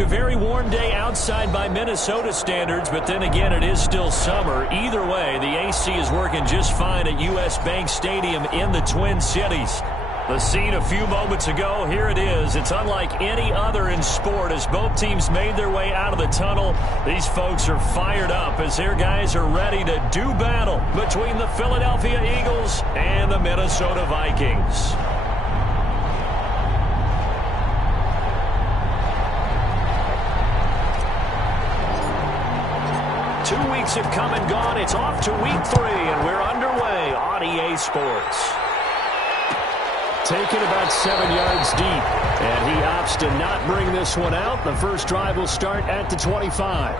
A very warm day outside by Minnesota standards, but then again, it is still summer. Either way, the AC is working just fine at U.S. Bank Stadium in the Twin Cities. The scene a few moments ago, here it is. It's unlike any other in sport as both teams made their way out of the tunnel. These folks are fired up as their guys are ready to do battle between the Philadelphia Eagles and the Minnesota Vikings. 2 weeks have come and gone. It's off to week 3, and we're underway on EA Sports. Taken about 7 yards deep, and he opts to not bring this one out. The first drive will start at the 25.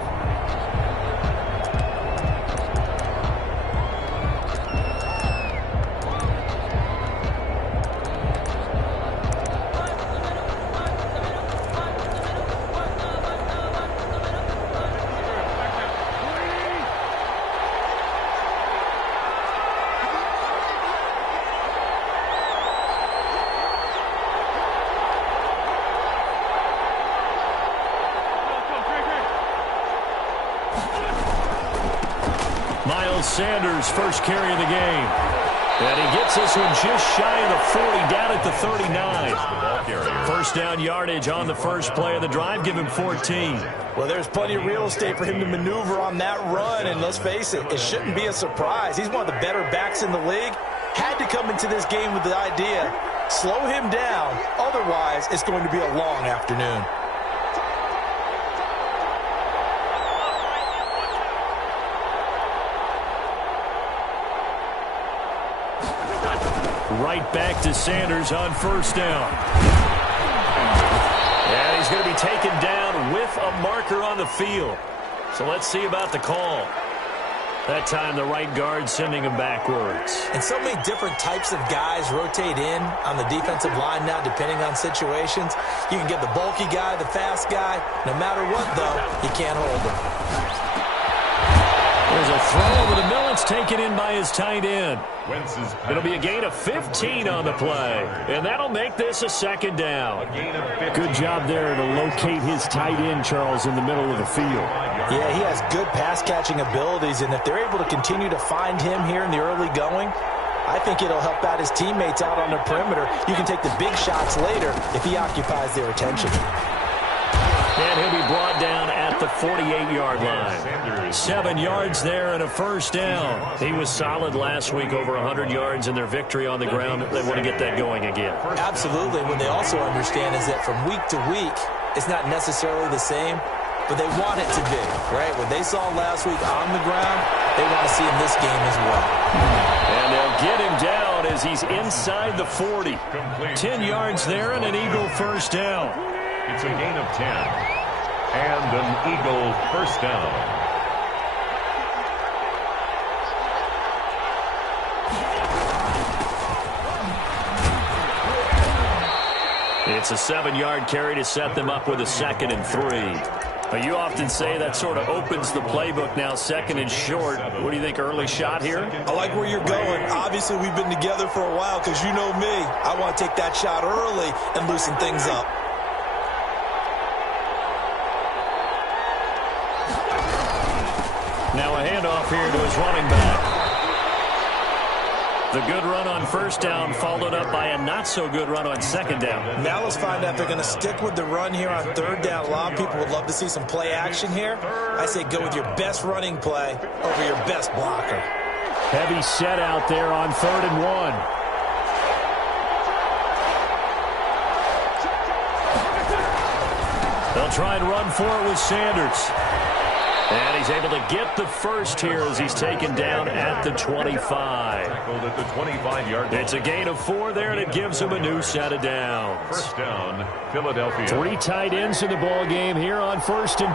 Sanders' first carry of the game. And he gets this one just shy of the 40, down at the 39. First down yardage on the first play of the drive, give him 14. Well, there's plenty of real estate for him to maneuver on that run, and let's face it, it shouldn't be a surprise. He's one of the better backs in the league. Had to come into this game with the idea, slow him down, otherwise it's going to be a long afternoon. Right back to Sanders on first down. And he's going to be taken down with a marker on the field. So let's see about the call. That time the right guard sending him backwards. And so many different types of guys rotate in on the defensive line now depending on situations. You can get the bulky guy, the fast guy. No matter what, though, you can't hold him. There's a throw over the middle. It's taken in by his tight end. It'll be a gain of 15 on the play, and that'll make this a second down. Good job there to locate his tight end, Charles, in the middle of the field. Yeah, he has good pass-catching abilities, and if they're able to continue to find him here in the early going, I think it'll help out his teammates out on the perimeter. You can take the big shots later if he occupies their attention. And he'll be brought down at the 48-yard line. 7 yards there and a first down. He was solid last week, over 100 yards in their victory on the ground. They want to get that going again. Absolutely. What they also understand is that from week to week, it's not necessarily the same, but they want it to be, right? What they saw last week on the ground, they want to see in this game as well. And they'll get him down as he's inside the 40. 10 yards there and an Eagle first down. It's a gain of 10. And an Eagle first down. It's a 7-yard carry to set them up with a 2nd and 3. But you often say that sort of opens the playbook now, 2nd and short. What do you think, early shot here? I like where you're going. Obviously, we've been together for a while because you know me. I want to take that shot early and loosen things up. Now a handoff here to his running back. The good run on first down followed up by a not-so-good run on second down. Now let's find out if they're going to stick with the run here on third down. A lot of people would love to see some play action here. I say go with your best running play over your best blocker. Heavy set out there on 3rd and 1. They'll try and run for it with Sanders. And he's able to get the first here as he's taken down at the 25. At the 25-yard line. It's a gain of 4 there, and it gives him a new set of downs. First down, Philadelphia. 3 tight ends in the ball game here on 1st and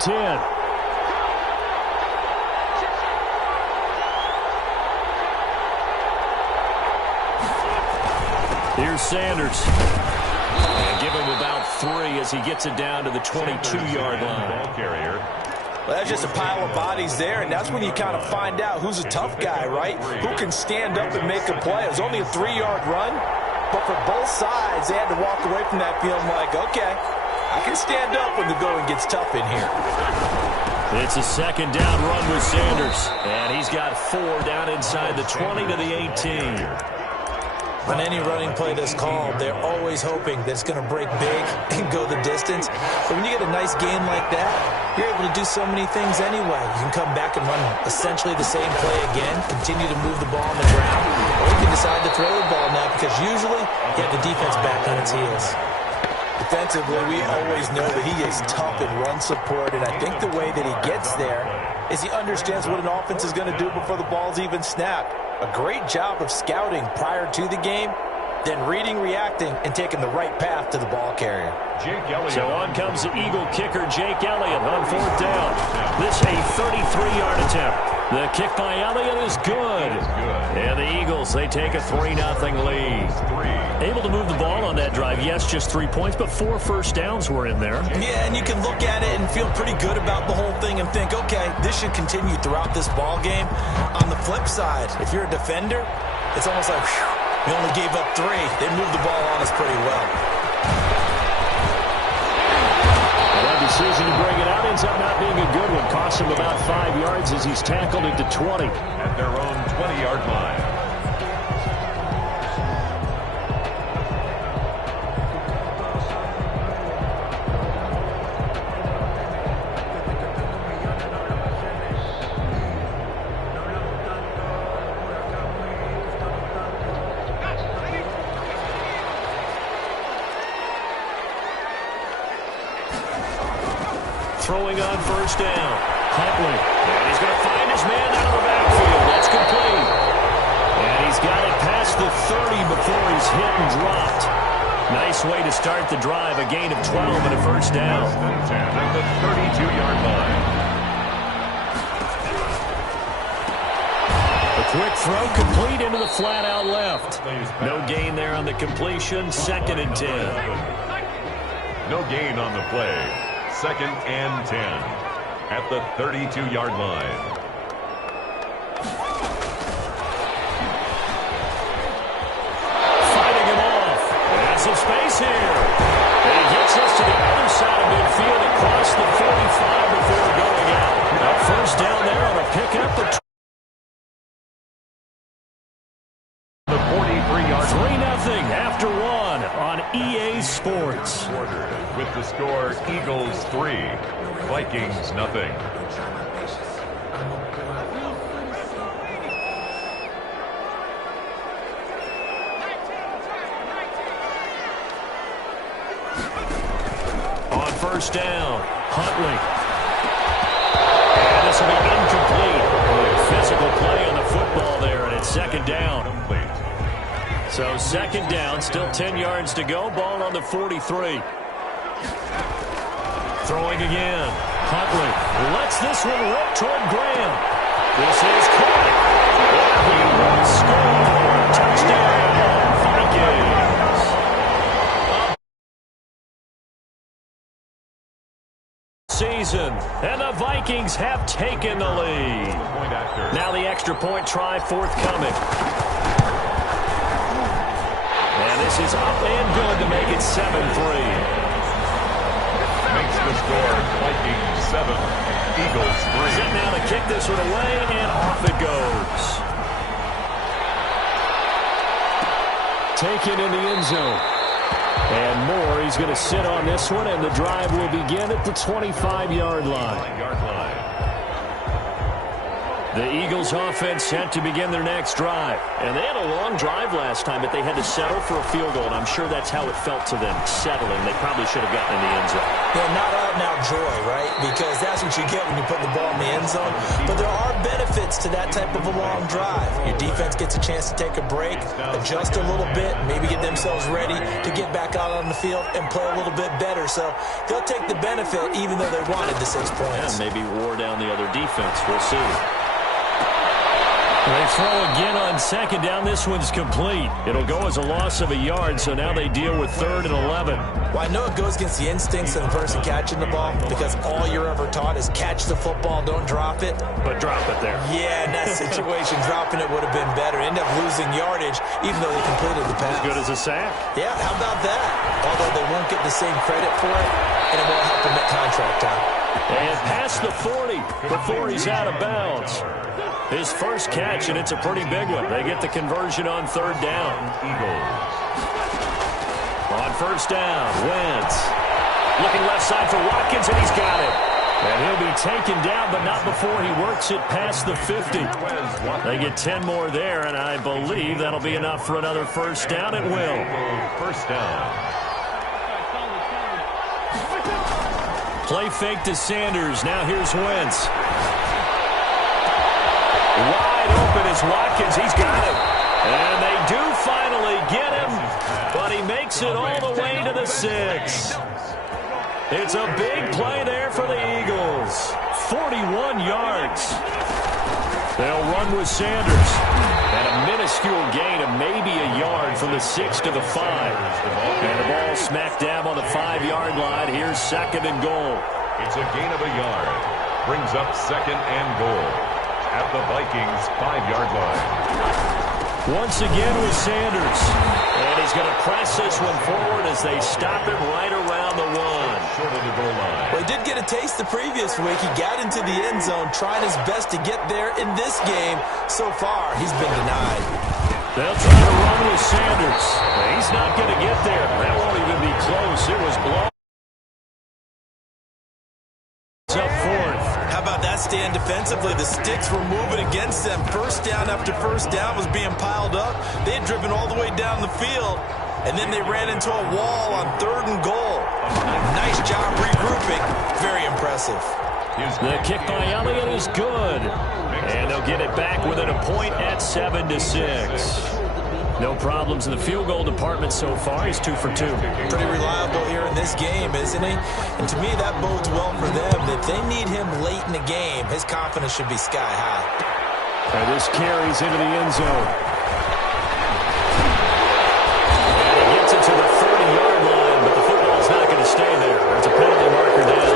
10. Here's Sanders. And give him about 3 as he gets it down to the 22-yard line. Ball carrier. Well, that's just a pile of bodies there, and that's when you kind of find out who's a tough guy, right? Who can stand up and make a play. It was only a 3-yard run, but for both sides, they had to walk away from that feeling like, okay, I can stand up when the going gets tough in here. It's a second down run with Sanders. And he's got 4 down inside the 20 to the 18. On any running play that's called, they're always hoping that it's going to break big and go the distance. But when you get a nice gain like that, you're able to do so many things anyway. You can come back and run essentially the same play again, continue to move the ball on the ground, or you can decide to throw the ball now because usually you have the defense back on its heels. Defensively, we always know that he is tough in run support, and I think the way that he gets there is he understands what an offense is going to do before the ball's even snapped. A great job of scouting prior to the game, then reading, reacting, and taking the right path to the ball carrier. So on comes the Eagle kicker, Jake Elliott, on 4th down. This a 33-yard attempt. The kick by Elliott is good. And the Eagles, they take a 3-0 lead. Able to move the ball on that drive. Yes, just 3 points, but 4 first downs were in there. Yeah, and you can look at it and feel pretty good about the whole thing and think, okay, this should continue throughout this ball game. On the flip side, if you're a defender, it's almost like, whew, we only gave up 3. They moved the ball on us pretty well. That decision to bring it out ends up not being a good one. Cost him about 5 yards as he's tackled at the 20. At their own 20-yard line. Throwing on 1st down. Huntley. And he's going to find his man out of the backfield. That's complete. And he's got it past the 30 before he's hit and dropped. Nice way to start the drive. A gain of 12 and a 1st down. At the 32-yard line. A quick throw complete into the flat out left. No gain there on the completion. 2nd and 10. No gain on the play. 2nd and 10 at the 32-yard line. Fighting him off. And some space here. And he gets us to the other side of midfield across the 45 before going out. A 1st down there on a pickup. The 43-yard 3-0 after 1 on EA Sports. With the score, Eagles 3, Vikings nothing. On 1st down, Huntley. And this will be incomplete. Physical play on the football there, and it's 2nd down. So 2nd down, still 10 yards to go. Ball on the 43. Throwing again. Huntley lets this one rip toward Graham. This is caught. He will score. Touchdown, Vikings. Season, and the Vikings have taken the lead. Now the extra point try forthcoming. And this is up and good to make it 7-3. Makes the score Vikings 7, Eagles 3. Set now to kick this one away, and off it goes. Taken in the end zone. And Moore, he's going to sit on this one, and the drive will begin at the 25-yard line. The Eagles offense set to begin their next drive. And they had a long drive last time, but they had to settle for a field goal, and I'm sure that's how it felt to them, settling. They probably should have gotten in the end zone. Yeah, not out-and-out joy, right? Because that's what you get when you put the ball in the end zone. But there are benefits to that type of a long drive. Your defense gets a chance to take a break, adjust a little bit, maybe get themselves ready to get back out on the field and play a little bit better. So they'll take the benefit even though they wanted the 6 points. And maybe wore down the other defense. We'll see. They throw again on second down. This one's complete. It'll go as a loss of a yard, so now they deal with 3rd and 11. Well, I know it goes against the instincts of the person catching the ball because all you're ever taught is catch the football, don't drop it. But drop it there. Yeah, in that situation, dropping it would have been better. End up losing yardage, even though they completed the pass. As good as a sack. Yeah, how about that? Although they won't get the same credit for it, and it won't help them at contract time. And past the 40 before he's out of bounds. His first catch, and it's a pretty big one. They get the conversion on 3rd down. Eagles. On 1st down, Wentz. Looking left side for Watkins, and he's got it. And he'll be taken down, but not before he works it past the 50. They get 10 more there, and I believe that'll be enough for another 1st down. It will. 1st down. Play fake to Sanders. Now here's Wentz. Wide open is Watkins. He's got it. And they do finally get him, but he makes it all the way to the 6. It's a big play there for the Eagles. 41 yards. They'll run with Sanders. And a minuscule gain of maybe a yard from the 6 to the 5. And the ball smack dab on the 5-yard line. Here's 2nd and goal. It's a gain of a yard. Brings up 2nd and goal at the Vikings' 5-yard line. Once again with Sanders. And he's going to press this one forward as they stop him right around the 1. Short of the goal line. Well, he did get a taste the previous week. He got into the end zone, trying his best to get there in this game. So far, he's been denied. They'll try to run with Sanders. He's not going to get there. That won't even be close. It was blown. Up 4th. How about that stand defensively? The sticks were moving against them. 1st down after 1st down was being piled up. They had driven all the way down the field, and then they ran into a wall on 3rd and goal. Nice job regrouping. Very impressive. The kick by Elliott is good. And they'll get it back within a point at 7-6. No problems in the field goal department so far. He's 2 for 2. Pretty reliable here in this game, isn't he? And to me, that bodes well for them. If they need him late in the game, his confidence should be sky high. And this carries into the end zone. And he gets it to the 30-yard line, but the football's not going to stay there. There's a penalty marker down.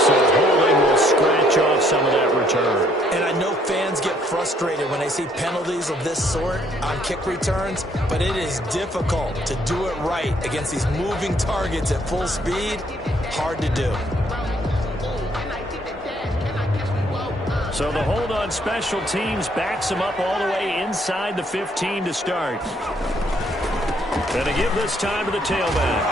So holding will scratch off some of that return. And I know fans get frustrated when they see penalties of this sort on kick returns, but it is difficult to do it right against these moving targets at full speed. Hard to do. So the hold on special teams backs him up all the way inside the 15 to start. Going to give this time to the tailback.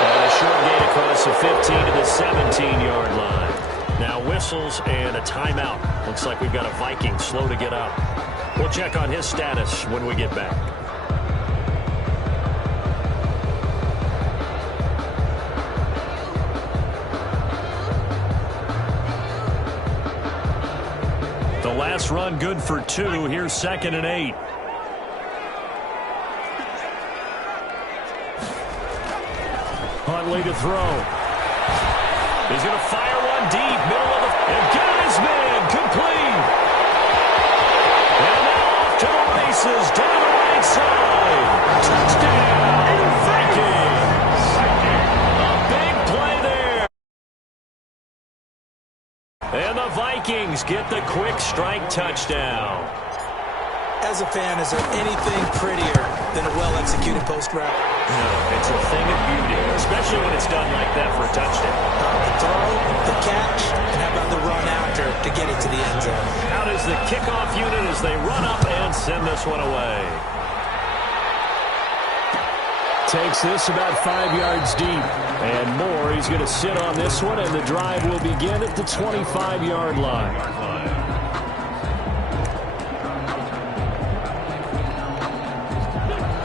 And a short gain across the 15 to the 17-yard line. Now whistles and a timeout. Looks like we've got a Viking slow to get up. We'll check on his status when we get back. The last run good for 2. Here's 2nd and 8. Huntley to throw. He's going to fire one deep, middle of the... And got his man, complete. And now off to the races, down the right side. Touchdown, Vikings. A big play there. And the Vikings get the quick strike touchdown. As a fan, is there anything prettier than a well-executed post route? No, it's a thing of beauty, especially when it's done like that for a touchdown. The throw, the catch, and how about the run after to get it to the end zone? Out is the kickoff unit as they run up and send this one away. Takes this about 5 yards deep. And more, he's going to sit on this one, and the drive will begin at the 25-yard line.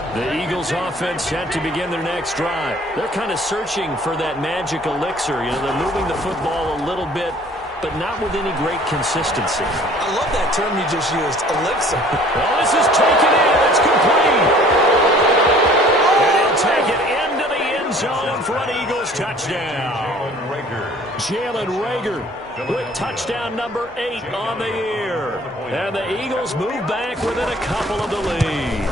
The Eagles offense set to begin their next drive. They're kind of searching for that magic elixir. You know, they're moving the football a little bit, but not with any great consistency. I love that term you just used, elixir. Well, this is taken in. It's complete. And he'll take it into the end zone for an Eagles touchdown. Jalen Reagor with touchdown number 8 on the year. And the Eagles move back within a couple of the lead.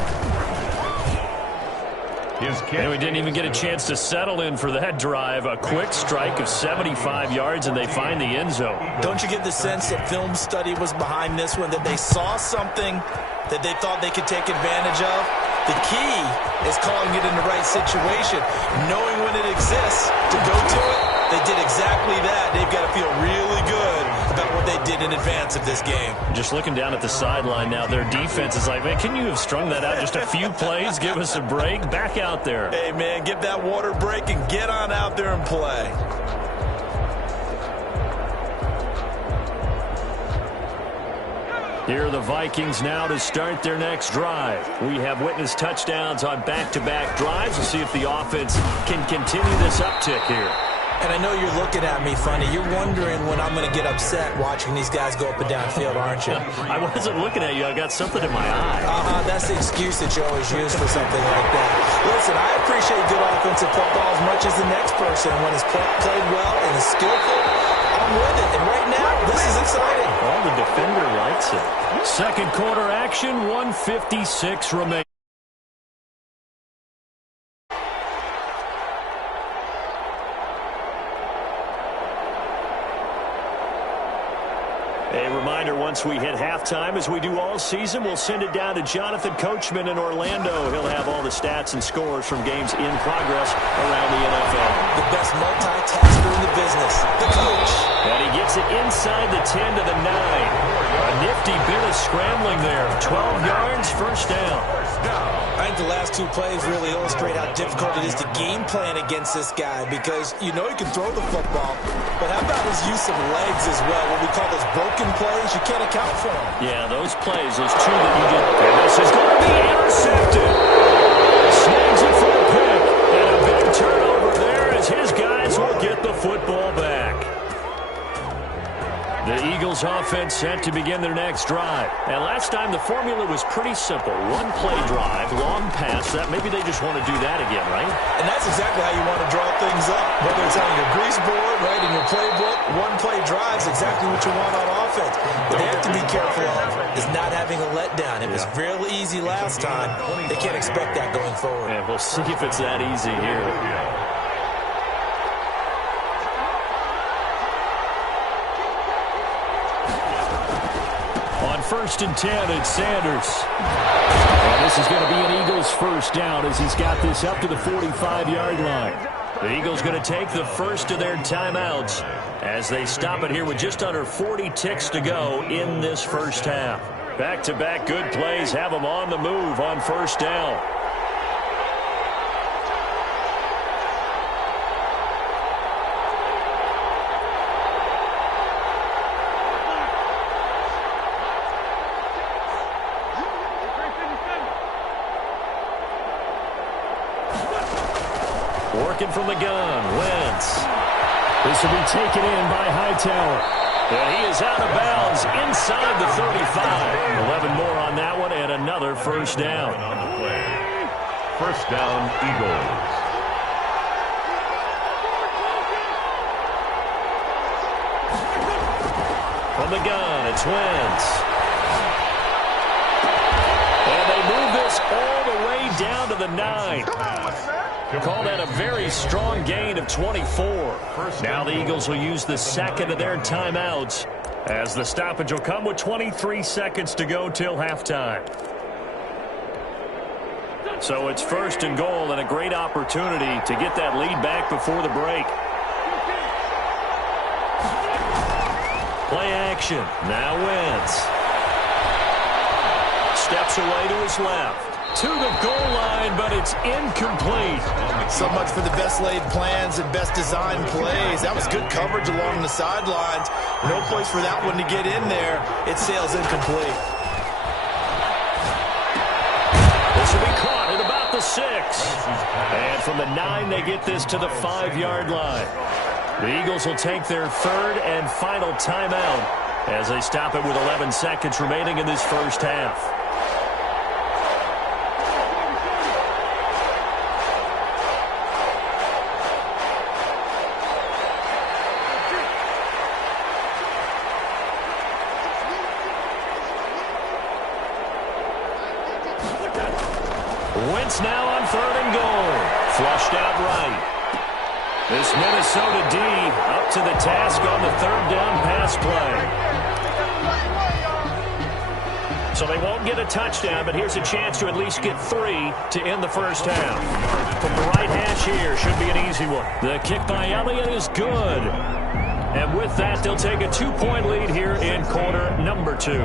And we didn't even get a chance to settle in for that drive. A quick strike of 75 yards, and they find the end zone. Don't you get the sense that film study was behind this one, that they saw something that they thought they could take advantage of? The key is calling it in the right situation, knowing when it exists to go to it. They did exactly that. They've got to feel really good about what they did in advance of this game. Just looking down at the sideline now, their defense is like, man, can you have strung that out just a few plays? Give us a break. Back out there. Hey, man, give that water break and get on out there and play. Here are the Vikings now to start their next drive. We have witnessed touchdowns on back-to-back drives. We'll see if the offense can continue this uptick here. And I know you're looking at me funny. You're wondering when I'm going to get upset watching these guys go up and down field, aren't you? I wasn't looking at you. I got something in my eye. That's the excuse that you always use for something like that. Listen, I appreciate good offensive football as much as the next person. When it's played well and is skillful, I'm with it. And right now, this is exciting. Well, the defender likes it. Second quarter action, 1:56 remaining. A reminder, once we hit halftime, as we do all season, we'll send it down to Jonathan Coachman in Orlando. He'll have all the stats and scores from games in progress around the NFL. The best multitasker in the business, the coach. And he gets it inside the 10 to the 9. A nifty bit of scrambling there. 12 yards, first down. I think the last two plays really illustrate how difficult it is to game plan against this guy, because you know he can throw the football, but how about his use of legs as well? What we call those broken plays, you can't account for them. Yeah, those plays, those two that you did. And this is going to be intercepted. Snags it for a pick. And a big turnover there as his guys will get the football back. The Eagles offense set to begin their next drive. And last time the formula was pretty simple. One play drive, long pass. That maybe they just want to do that again, right? And that's exactly how you want to draw things up. Whether it's on your grease board, right, in your playbook, one play drive is exactly what you want on offense. What they have to be careful of is not having a letdown. It was real easy last time. They can't expect that going forward. And we'll see if it's that easy here. First and 10, it's Sanders. And this is going to be an Eagles first down as he's got this up to the 45-yard line. The Eagles going to take the first of their timeouts as they stop it here with just under 40 ticks to go in this first half. Back-to-back good plays have them on the move on first down. Working from the gun, Wentz. This will be taken in by Hightower. And he is out of bounds inside the 35. 11 more on that one and another first down. On the play. First down, Eagles. From the gun, it's Wentz. And they move this all the way down to the 9. Call that a very strong gain of 24. Now the Eagles will use the second of their timeouts as the stoppage will come with 23 seconds to go till halftime. So it's first and goal and a great opportunity to get that lead back before the break. Play action. Now Wentz. Steps away to his left. To the goal line, but it's incomplete. So much for the best laid plans and best designed plays. That was good coverage along the sidelines. No place for that one to get in there. It sails incomplete. This will be caught at about the 6. And from the 9, they get this to the 5-yard line. The Eagles will take their third and final timeout as they stop it with 11 seconds remaining in this first half. Flushed out right. This Minnesota D up to the task on the third down pass play. So they won't get a touchdown, but here's a chance to at least get 3 to end the first half. From the right hash here, should be an easy one. The kick by Elliott is good. And with that, they'll take a 2-point lead here in quarter number 2.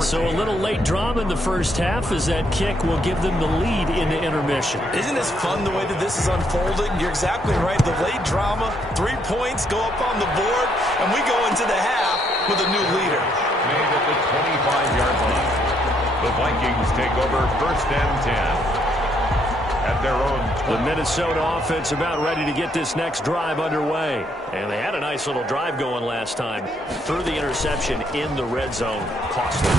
So a little late drama in the first half as that kick will give them the lead into intermission. Isn't this fun the way that this is unfolding? You're exactly right. The late drama, 3 points go up on the board, and we go into the half with a new leader. Made at the 25-yard line. The Vikings take over first and 10. At their own. The Minnesota offense about ready to get this next drive underway. And they had a nice little drive going last time. Threw the interception in the red zone. Costly.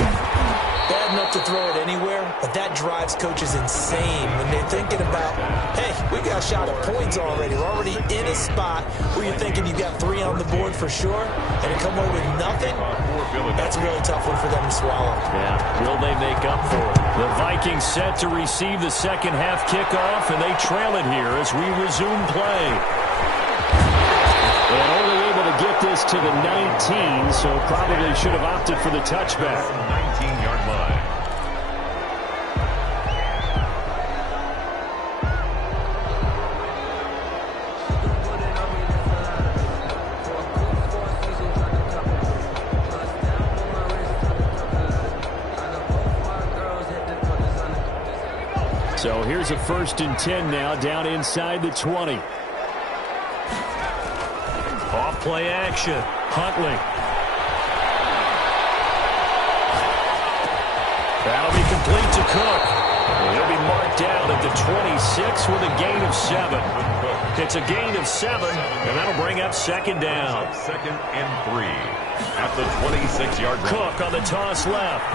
Bad enough to throw it anywhere, but that drives coaches insane when they're thinking about, hey, we got a shot at points already. We're already in a spot where you're thinking you got 3 on the board for sure, and to come away with nothing, that's a really tough one for them to swallow. Yeah, will they make up for it? The Vikings set to receive the second half kickoff, and they trail it here as we resume play. And only able to get this to the 19, so probably should have opted for the touchback. 19-yard line. So here's a 1st and 10 now, down inside the 20. Off play action. Huntley. That'll be complete to Cook. He'll be marked down at the 26 with a gain of 7. It's a gain of 7, and that'll bring up second down. 2nd and 3 at the 26-yard line. Cook on the toss left.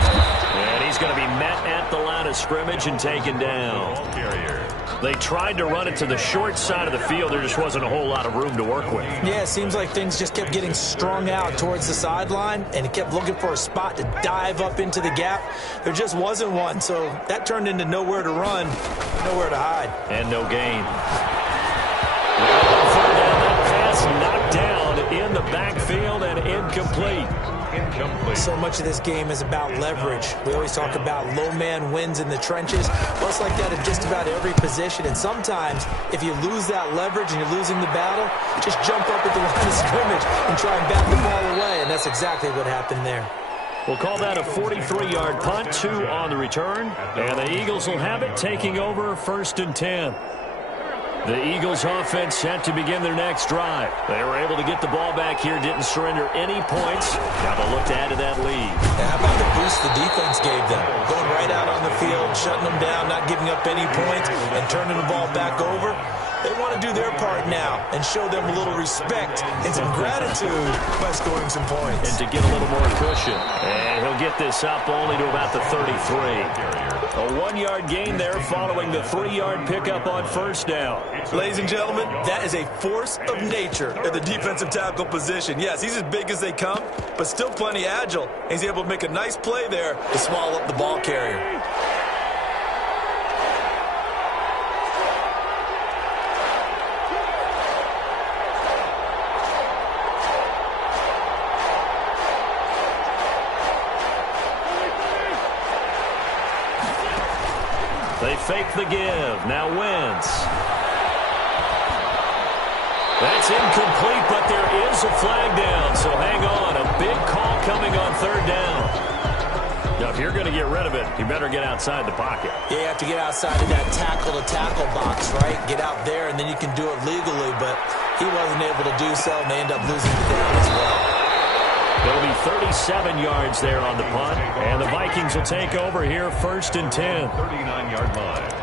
And he's going to be met at the line of scrimmage and taken down. They tried to run it to the short side of the field. There just wasn't a whole lot of room to work with. Yeah, it seems like things just kept getting strung out towards the sideline, and he kept looking for a spot to dive up into the gap. There just wasn't one, so that turned into nowhere to run, nowhere to hide. And no gain. Third down, that pass knocked down in the backfield and incomplete. So much of this game is about leverage. We always talk about low man wins in the trenches. Well, it's like that in just about every position. And sometimes, if you lose that leverage and you're losing the battle, just jump up at the line of scrimmage and try and bat the ball away. And that's exactly what happened there. We'll call that a 43-yard punt, 2 on the return. And the Eagles will have it, taking over 1st and 10. The Eagles offense set to begin their next drive. They were able to get the ball back here, didn't surrender any points. Now they'll look to add to that lead. How about the boost the defense gave them? Going right out on the field, shutting them down, not giving up any points, and turning the ball back over. They want to do their part now and show them a little respect and some gratitude by scoring some points. And to get a little more cushion. And he'll get this up only to about the 33. A 1-yard gain there following the 3-yard pickup on first down. Ladies and gentlemen, that is a force of nature at the defensive tackle position. Yes, he's as big as they come, but still plenty agile. He's able to make a nice play there to swallow up the ball carrier. They fake the give. Now Wentz. That's incomplete, but there is a flag down. So hang on. A big call coming on third down. Now, if you're going to get rid of it, you better get outside the pocket. Yeah, you have to get outside of that tackle-to-tackle box, right? Get out there, and then you can do it legally. But he wasn't able to do so, and they end up losing the down as well. There'll be 37 yards there on the punt, and the Vikings will take over here 1st and 10. 39-yard line.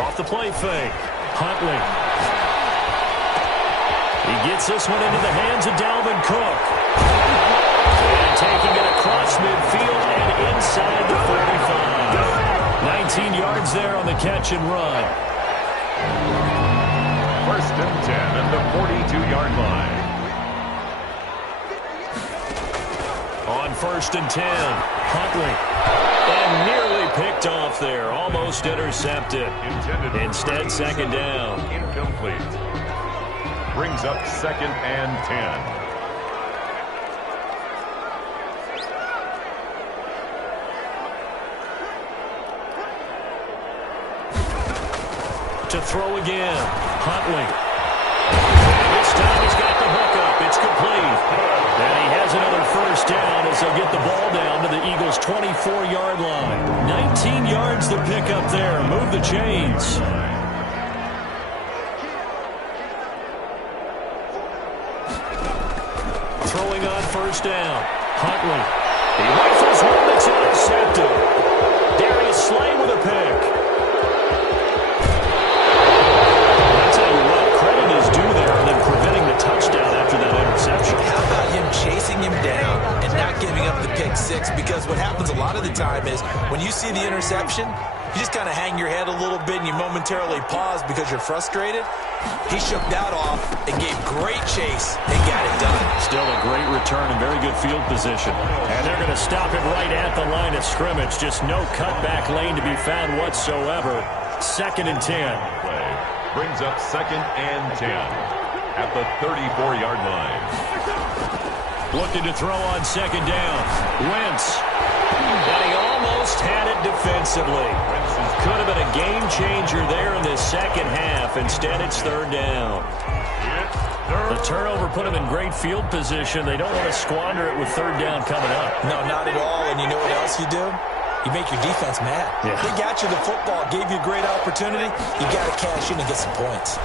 Off the play fake, Huntley. He gets this one into the hands of Dalvin Cook. And taking it across midfield and inside the 45. 19 yards there on the catch and run. First and 10 at the 42-yard line. On first and 10, Huntley. And nearly picked off there. Almost intercepted. Instead, second down. Incomplete. Brings up second and 10. To throw again, Huntley. And this time he's got the hook up. It's complete. And he has another first down as they'll get the ball down to the Eagles' 24-yard line. 19 yards to pick up there. Move the chains. Throwing on first down, Huntley. He rifles one that's intercepted. Darius Slay with a pick. Touchdown after that interception. How about him chasing him down and not giving up the pick six? Because what happens a lot of the time is when you see the interception, you just kind of hang your head a little bit and you momentarily pause because you're frustrated. He shook that off and gave great chase and got it done. Still a great return and very good field position. And they're going to stop it right at the line of scrimmage. Just no cutback lane to be found whatsoever. Second and 10. Play brings up second and 10. At the 34-yard line. Looking to throw on second down. Wentz. And he almost had it defensively. Could have been a game changer there in this second half. Instead, it's third down. The turnover put them in great field position. They don't want to squander it with third down coming up. No, not at all. And you know what else you do? You make your defense mad. Yeah. They got you the football, gave you a great opportunity. You got to cash in and get some points.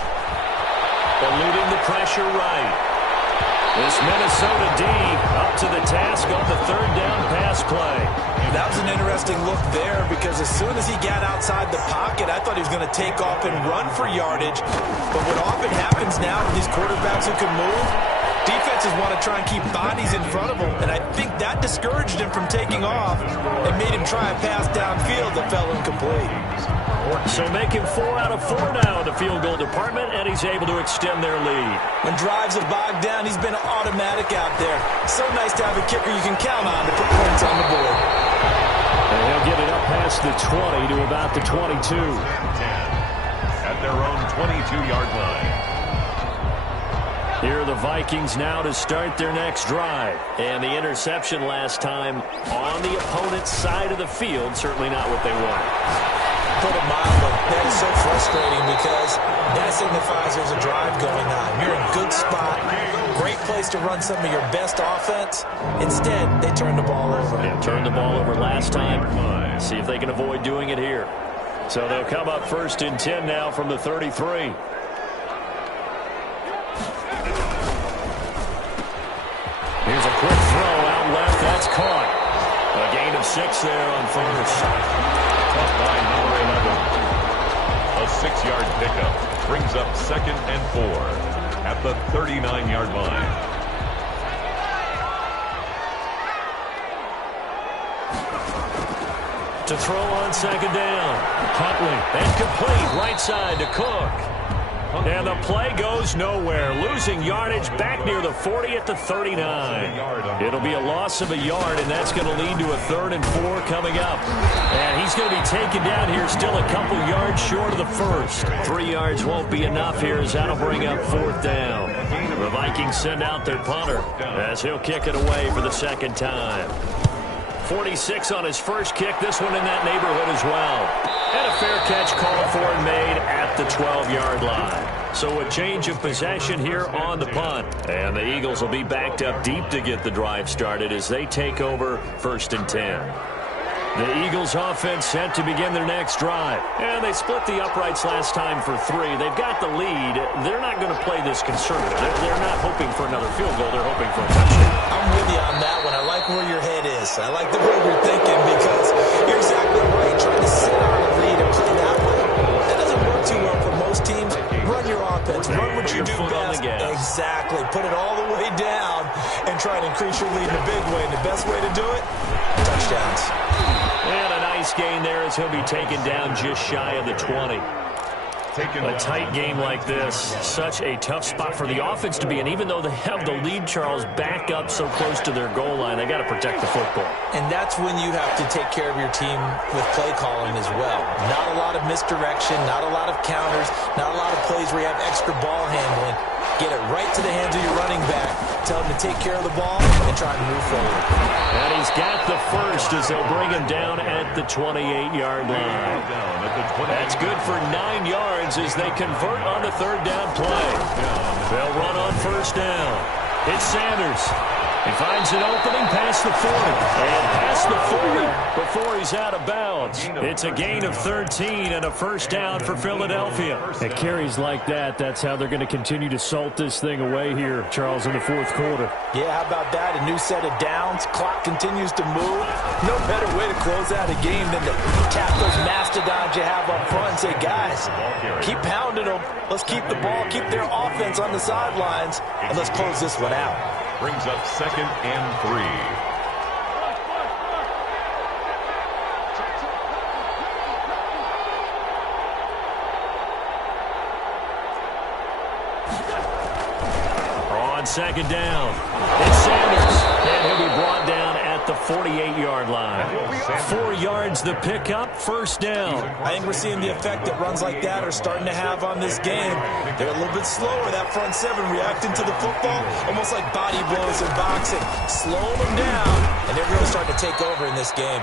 Eluding the pressure right. This Minnesota D up to the task on the third down pass play. That was an interesting look there because as soon as he got outside the pocket, I thought he was going to take off and run for yardage. But what often happens now with these quarterbacks who can move, defenses want to try and keep bodies in front of them, and I think that discouraged him from taking off and made him try a pass downfield that fell incomplete. So making 4 out of 4 now in the field goal department, and he's able to extend their lead. When drives have bogged down, he's been automatic out there. So nice to have a kicker you can count on to put points on the board. And he'll get it up past the 20 to about the 22. At their own 22-yard line. Here are the Vikings now to start their next drive. And the interception last time on the opponent's side of the field, certainly not what they wanted. Put it mildly, that is so frustrating because that signifies there's a drive going on. You're in a good spot, great place to run some of your best offense. Instead, they turn the ball over. Yeah, turned the ball over last time. See if they can avoid doing it here. So they'll come up first and 10 now from the 33. Here's a quick throw out left. That's caught. A gain of 6 there on first. Caught by number 11. A 6-yard pickup brings up second and 4 at the 39-yard line. To throw on second down. Huntley. And complete right side to Cook. And the play goes nowhere. Losing yardage back near the 40 at the 39. It'll be a loss of a yard, and that's going to lead to a 3rd and 4 coming up. And he's going to be taken down here still a couple yards short of the first. 3 yards won't be enough here as that'll bring up 4th down. The Vikings send out their punter as he'll kick it away for the second time. 46 on his first kick, this one in that neighborhood as well. And a fair catch called for and made at the 12-yard line. So a change of possession here on the punt. And the Eagles will be backed up deep to get the drive started as they take over first and 10. The Eagles offense set to begin their next drive. And they split the uprights last time for 3. They've got the lead. They're not going to play this conservative. They're not hoping for another field goal. They're hoping for a touchdown. I'm with you on that one. I like where your head is. I like the way you're thinking because you're exactly right. Trying to sit on a lead and play that way, that doesn't work too well for most teams. Run your offense. Run what you do best. Exactly. Put it all the way down and try and increase your lead in a big way. And the best way to do it, touchdowns. And a nice gain there as he'll be taken down just shy of the 20. A tight game like this, such a tough spot for the offense to be in. Even though they have the lead, Charles, back up so close to their goal line, they got to protect the football. And that's when you have to take care of your team with play calling as well. Not a lot of misdirection, not a lot of counters, not a lot of plays where you have extra ball handling. Get it right to the hands of your running back. Tell him to take care of the ball and try and move forward. And he's got the first as they'll bring him down at the 28-yard line. That's good for 9 yards as they convert on the third down play. They'll run on first down. It's Sanders. He finds an opening past the 40. And past the 40 before he's out of bounds. It's a gain of 13 and a first down for Philadelphia. At carries like that, that's how they're going to continue to salt this thing away here, Charles, in the fourth quarter. Yeah, how about that? A new set of downs. Clock continues to move. No better way to close out a game than to tap those mastodons you have up front and say, guys, keep pounding them. Let's keep the ball, keep their offense on the sidelines, and let's close this one out. Brings up 2nd and 3. On second down, it's Sanders, and he'll be brought down at the 48-yard line. 4 yards the pickup, first down. I think we're seeing the effect that runs like that are starting to have on this game. They're a little bit slower, that front seven, reacting to the football, almost like body blows in boxing. Slow them down, and they're really starting to take over in this game.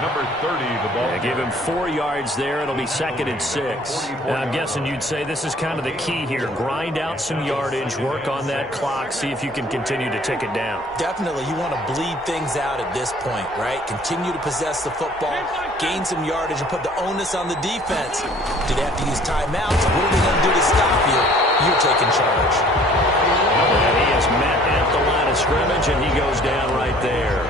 Number 30, the ball. They give him 4 yards there. It'll be 2nd and 6. And I'm guessing you'd say this is kind of the key here. Grind out some yardage, work on that clock, see if you can continue to tick it down. Definitely, you want to bleed things out at this point, right? Continue to possess the football, gain some yardage, and put the onus on the defense. Do they have to use timeouts? What are they going to do to stop you? You're taking charge. And he is met at the line of scrimmage, and he goes down right there.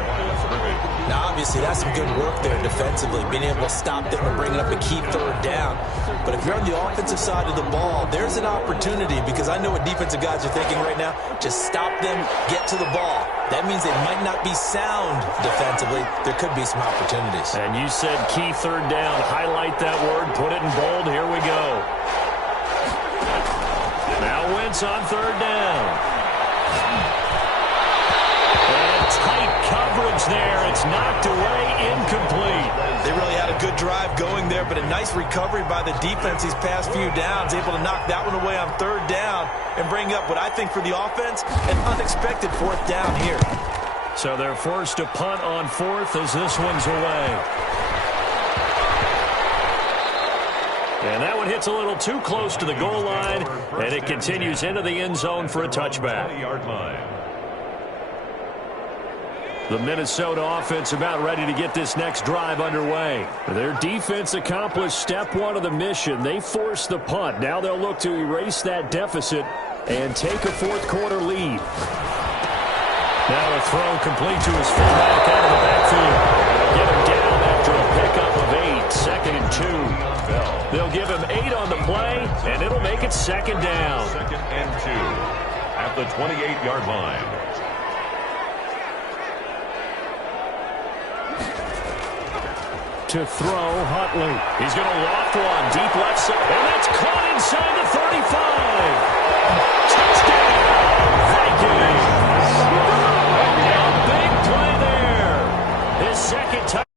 Now, obviously, that's some good work there defensively, being able to stop them and bringing up a key third down. But if you're on the offensive side of the ball, there's an opportunity, because I know what defensive guys are thinking right now. Just stop them, get to the ball. That means they might not be sound defensively. There could be some opportunities. And you said key third down. Highlight that word, put it in bold. Here we go. Now Wentz on third down. Tight coverage there. It's knocked away, incomplete. They really had a good drive going there, but a nice recovery by the defense these past few downs, able to knock that one away on third down and bring up what I think for the offense, an unexpected fourth down here. So they're forced to punt on fourth as this one's away. And that one hits a little too close to the goal line, and it continues into the end zone for a touchback. The Minnesota offense about ready to get this next drive underway. Their defense accomplished step one of the mission. They forced the punt. Now they'll look to erase that deficit and take a fourth quarter lead. Now a throw complete to his fullback out of the backfield. Get him down after a pickup of 8. 2nd and 2. They'll give him 8 on the play, and it'll make it 2nd down. 2nd and 2 at the 28-yard line. To throw, Huntley. He's going to loft one deep left side, and that's caught inside the 35. Touchdown, Vikings. A big play there. His second touchdown.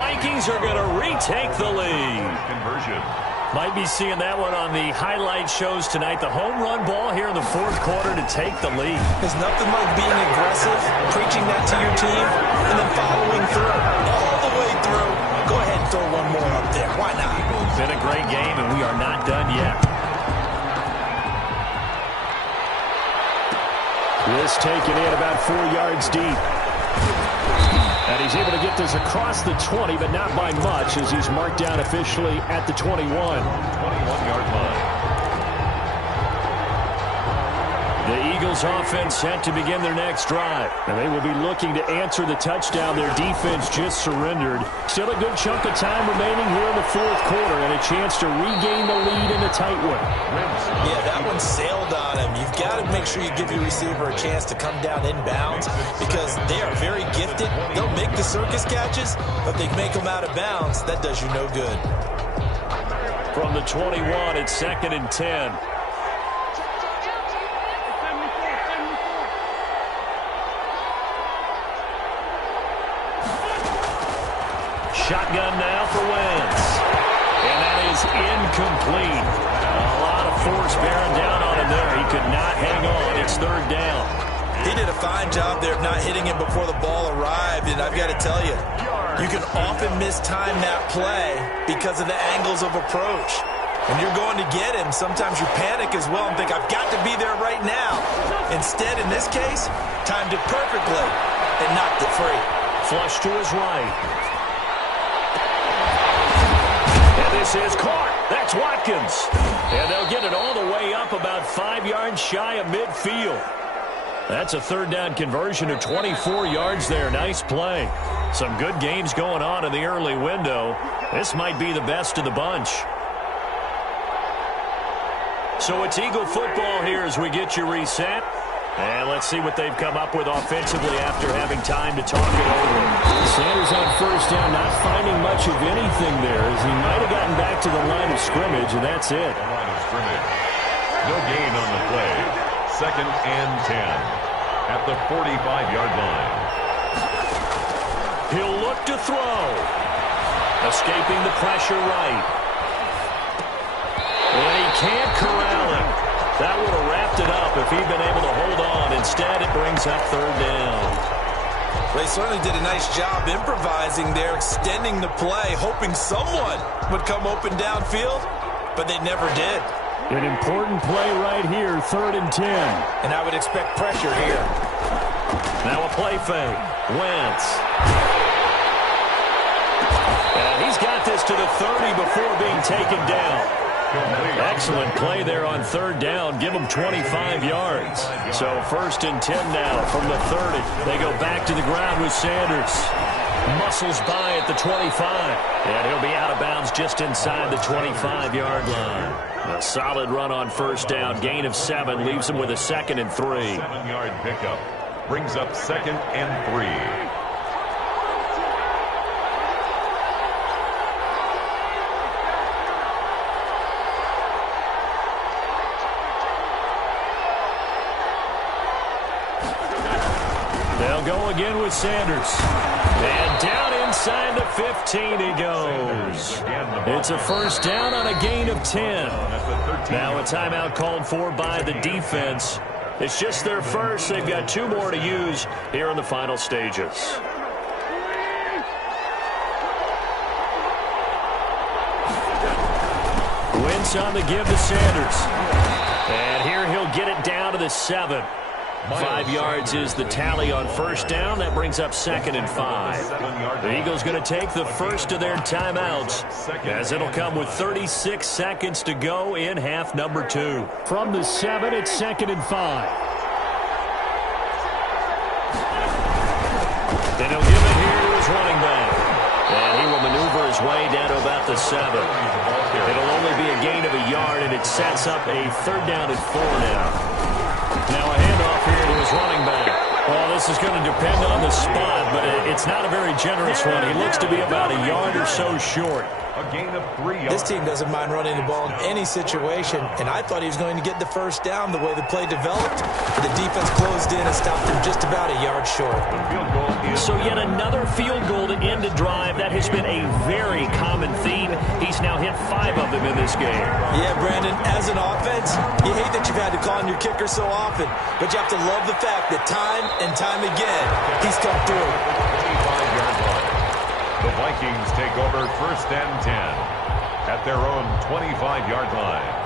Vikings are going to retake the lead. Conversion. Might be seeing that one on the highlight shows tonight. The home run ball here in the fourth quarter to take the lead. There's nothing like being aggressive, preaching that to your team, and then following through. All the way through. Go ahead and throw one more up there. Why not? Been a great game, and we are not done yet. This taken in about 4 yards deep. And he's able to get this across the 20, but not by much, as he's marked down officially at the 21. 21-yard line. The Eagles offense set to begin their next drive. And they will be looking to answer the touchdown their defense just surrendered. Still a good chunk of time remaining here in the fourth quarter and a chance to regain the lead in a tight one. Yeah, that one sailed on him. You've got to make sure you give your receiver a chance to come down inbounds because they are very gifted. They'll make the circus catches, but they make them out of bounds. That does you no good. From the 21, it's 2nd and 10. Shotgun now for Wentz. And that is incomplete. A lot of force bearing down on him there. He could not hang on. It's 3rd down. He did a fine job there of not hitting him before the ball arrived. And I've got to tell you, you can often mistime that play because of the angles of approach. When you're going to get him, sometimes you panic as well and think, I've got to be there right now. Instead, in this case, timed it perfectly and knocked it free. Flush to his right. This is caught. That's Watkins. And they'll get it all the way up about 5 yards shy of midfield. That's a 3rd down conversion of 24 yards there. Nice play. Some good games going on in the early window. This might be the best of the bunch. So it's Eagle football here as we get you reset. And let's see what they've come up with offensively after having time to talk it over. Sanders on 1st down, not finding much of anything there as he might have gotten back to the line of scrimmage, and that's it. The line of scrimmage. No gain on the play. 2nd and 10 at the 45-yard line. He'll look to throw. Escaping the pressure right. And he can't corral him. That would have wrapped it up if he'd been able to hold on. Instead, it brings up 3rd down. They certainly did a nice job improvising there, extending the play, hoping someone would come open downfield, but they never did. An important play right here, 3rd and 10. And I would expect pressure here. Now a play fake. Wentz. And he's got this to the 30 before being taken down. Excellent play there on 3rd down. Give them 25 yards. So 1st and 10 now from the 30. They go back to the ground with Sanders. Muscles by at the 25. And he'll be out of bounds just inside the 25-yard line. A solid run on 1st down. Gain of 7 leaves him with a 2nd and 3. 7-yard pickup. Brings up 2nd and 3. They'll go again with Sanders. And down inside the 15 he goes. It's a 1st down on a gain of 10. Now a timeout called for by the defense. It's just their first. They've got 2 more to use here in the final stages. Wentz on the give to Sanders. And here he'll get it down to the 7. 5 yards is the tally on 1st down. That brings up 2nd and 5. The Eagles going to take the first of their timeouts as it'll come with 36 seconds to go in half number 2. From the 7, it's 2nd and 5. Then he'll give it here to his running back. And he will maneuver his way down to about the 7. It'll only be a gain of a yard, and it sets up a 3rd down and 4 now. Now a handoff here to his running back. Well, this is going to depend on the spot, but it's not a very generous one. He looks to be about a yard or so short. A gain of 3 yards. This team doesn't mind running the ball in any situation, and I thought he was going to get the 1st down the way the play developed. But the defense closed in and stopped him just about a yard short. So yet another field goal to end a drive. That has been a very common theme. He's now hit 5 of them in this game. Yeah, Brandon, as an offense, you hate that you've had to call on your kicker so often, but you have to love the fact that time and time again, he's come through. 25-yard line. The Vikings take over 1st and 10 at their own 25-yard line.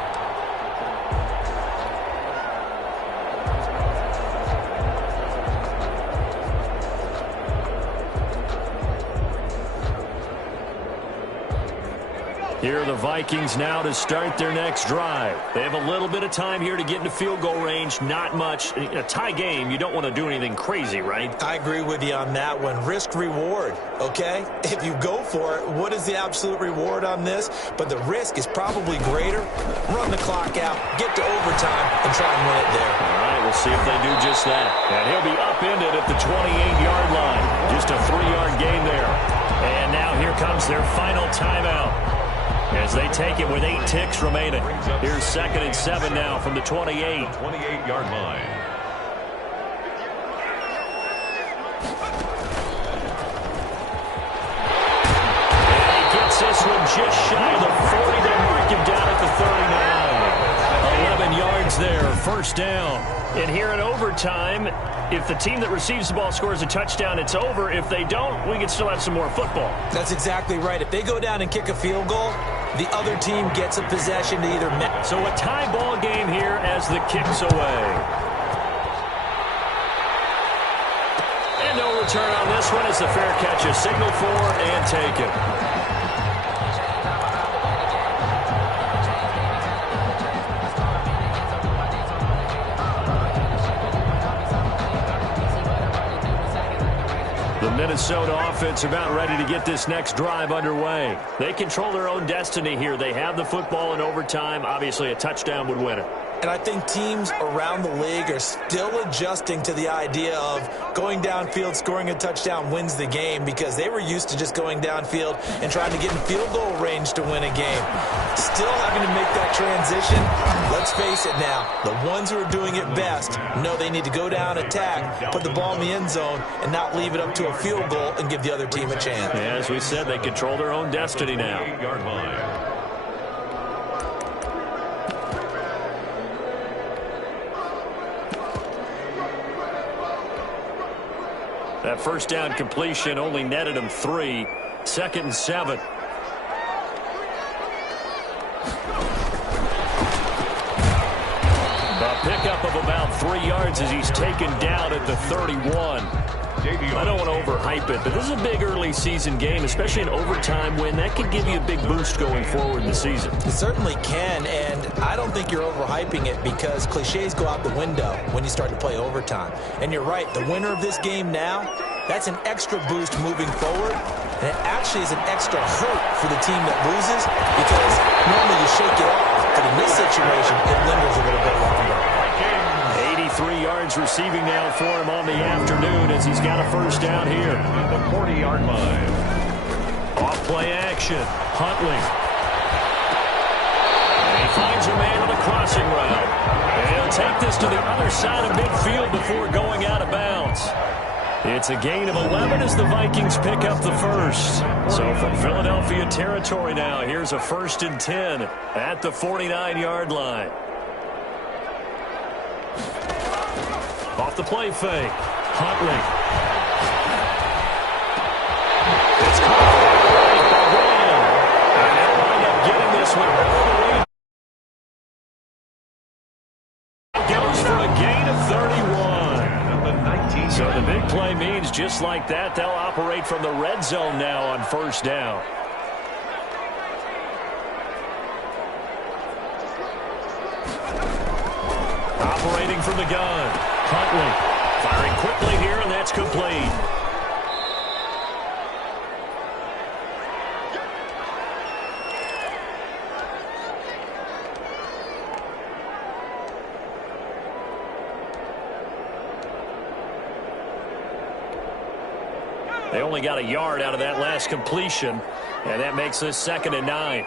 Here are the Vikings now to start their next drive. They have a little bit of time here to get into field goal range. Not much. In a tie game, you don't want to do anything crazy, right? I agree with you on that one. Risk-reward, okay? If you go for it, what is the absolute reward on this? But the risk is probably greater. Run the clock out, get to overtime, and try and win it there. All right, we'll see if they do just that. And he'll be upended at the 28-yard line. Just a 3-yard gain there. And now here comes their final timeout as they take it with 8 ticks remaining. Here's 2nd and 7 now from the 28. 28-yard line. And he gets this one just shy of the 40. They mark him down at the 39. 11 yards there, first down. And here in overtime, if the team that receives the ball scores a touchdown, it's over. If they don't, we can still have some more football. That's exactly right. If they go down and kick a field goal, the other team gets a possession to either match. So a tie ball game here as the kick's away. And no return on this one as the fair catch is signaled for and taken. The Minnesota offense about ready to get this next drive underway. They control their own destiny here. They have the football in overtime. Obviously, a touchdown would win it. And I think teams around the league are still adjusting to the idea of going downfield, scoring a touchdown wins the game, because they were used to just going downfield and trying to get in field goal range to win a game. Still having to make that transition. Let's face it now, the ones who are doing it best know they need to go down, attack, put the ball in the end zone, and not leave it up to a field goal and give the other team a chance. As we said, they control their own destiny now. 8-yard line. That first down completion only netted him 3. 2nd and 7. A pickup of about 3 yards as he's taken down at the 31. I don't want to overhype it, but this is a big early season game, especially an overtime win. That could give you a big boost going forward in the season. It certainly can, and I don't think you're overhyping it because cliches go out the window when you start to play overtime. And you're right, the winner of this game now, that's an extra boost moving forward, and it actually is an extra hurt for the team that loses because normally you shake it off, but in this situation, it lingers a little bit longer. 83 yards receiving now for him on the afternoon as he's got a first down here. The 40-yard line. Off play action. Huntley. And he finds a man on the crossing route. And he'll take this to the other side of midfield before going out of bounds. It's a gain of 11 as the Vikings pick up the first. So from Philadelphia territory now, here's a 1st and 10 at the 49-yard line. Off the play fake. Huntley. It's caught by Graham. And they'll wind up getting this one all the way. Goes for a gain of 31. So the big play means just like that, they'll operate from the red zone now on first down. Operating from the gun. Huntley firing quickly here, and that's complete. They only got a yard out of that last completion, and that makes this 2nd and 9.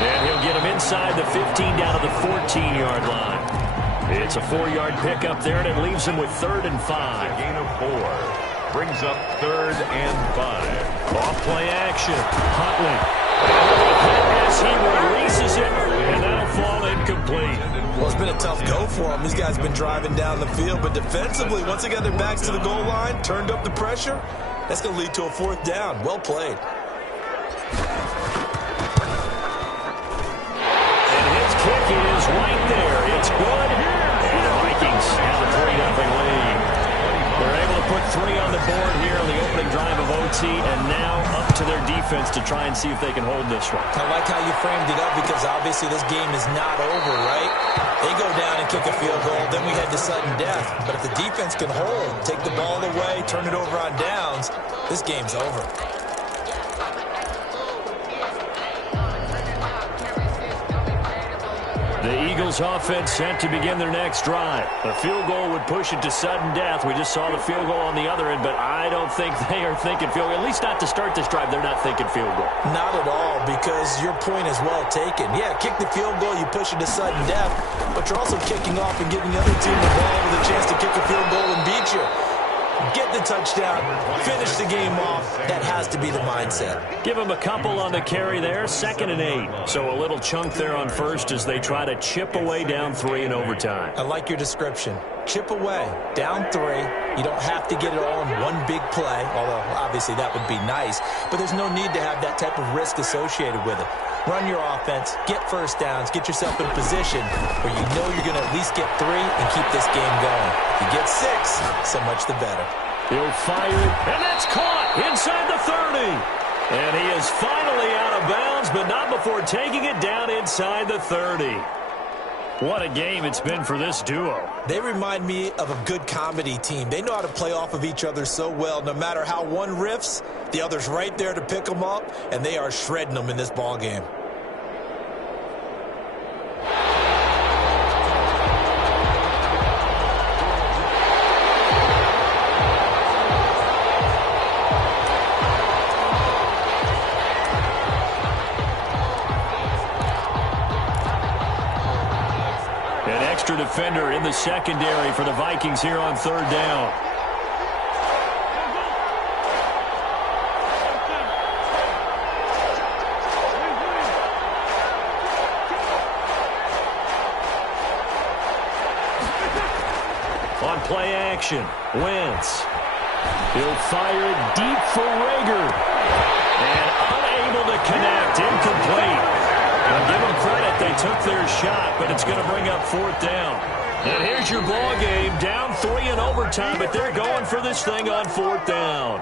And he'll get him inside the 15 down to the 14-yard line. It's a 4-yard pickup there, and it leaves him with 3rd and 5. A gain of 4. Brings up 3rd and 5. Off play action. Huntley. As he releases it, and that'll fall incomplete. Well, it's been a tough go for them. These guys have been driving down the field, but defensively, once they got their backs to the goal line, turned up the pressure, that's going to lead to a 4th down. Well played. Kick is right there. It's good. And the Vikings have a 3-0 lead. They're able to put three on the board here on the opening drive of OT, and now up to their defense to try and see if they can hold this one. I like how you framed it up because obviously this game is not over, right? They go down and kick a field goal, then we head to sudden death. But if the defense can hold, take the ball away, turn it over on downs, this game's over. The Eagles offense set to begin their next drive. A field goal would push it to sudden death. We just saw the field goal on the other end, but I don't think they are thinking field goal. At least not to start this drive. They're not thinking field goal. Not at all, because your point is well taken. Yeah, kick the field goal, you push it to sudden death, but you're also kicking off and giving the other team the ball with a chance to kick a field goal and beat you. Get the touchdown, finish the game off. That has to be the mindset. Give them a couple on the carry there, 2nd and 8. So a little chunk there on first as they try to chip away down 3 in overtime. I like your description. Chip away, down 3. You don't have to get it all in one big play, although obviously that would be nice. But there's no need to have that type of risk associated with it. Run your offense, get first downs, get yourself in a position where you know you're going to at least get 3 and keep this game going. If you get 6, so much the better. He'll fire it, and that's caught inside the 30. And he is finally out of bounds, but not before taking it down inside the 30. What a game it's been for this duo. They remind me of a good comedy team. They know how to play off of each other so well. No matter how one riffs, the other's right there to pick them up, and they are shredding them in this ball game. Defender in the secondary for the Vikings here on 3rd down. On play action, Wentz. He'll fire it deep for Rager. And unable to connect, incomplete. Now give them credit, they took their shot, but it's going to bring up 4th down. And here's your ball game, down 3 in overtime, but they're going for this thing on 4th down.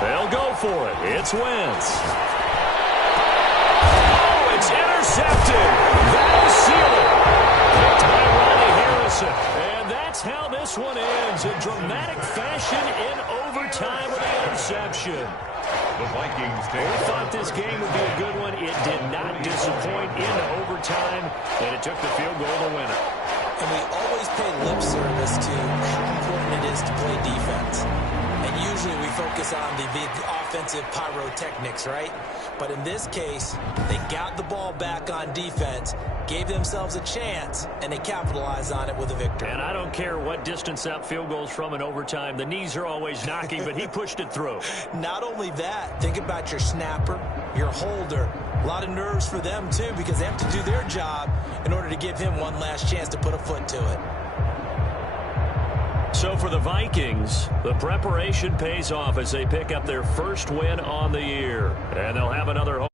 They'll go for it. It's Wentz. Oh, it's intercepted. That'll seal it. Picked by Ronnie Harrison. And that's how this one ends. In dramatic fashion in overtime with the interception. The Vikings take We thought this game would be a good one. It did not disappoint into overtime, and it took the field goal to win it. And we always pay lip service to how important it is to play defense. And usually we focus on the big offensive pyrotechnics, right? But in this case, they got the ball back on defense, gave themselves a chance, and they capitalized on it with a victory. And I don't care what distance that field goes from in overtime. The knees are always knocking, but he pushed it through. Not only that, think about your snapper, your holder. A lot of nerves for them, too, because they have to do their job in order to give him one last chance to put a foot to it. So for the Vikings, the preparation pays off as they pick up their first win on the year. And they'll have another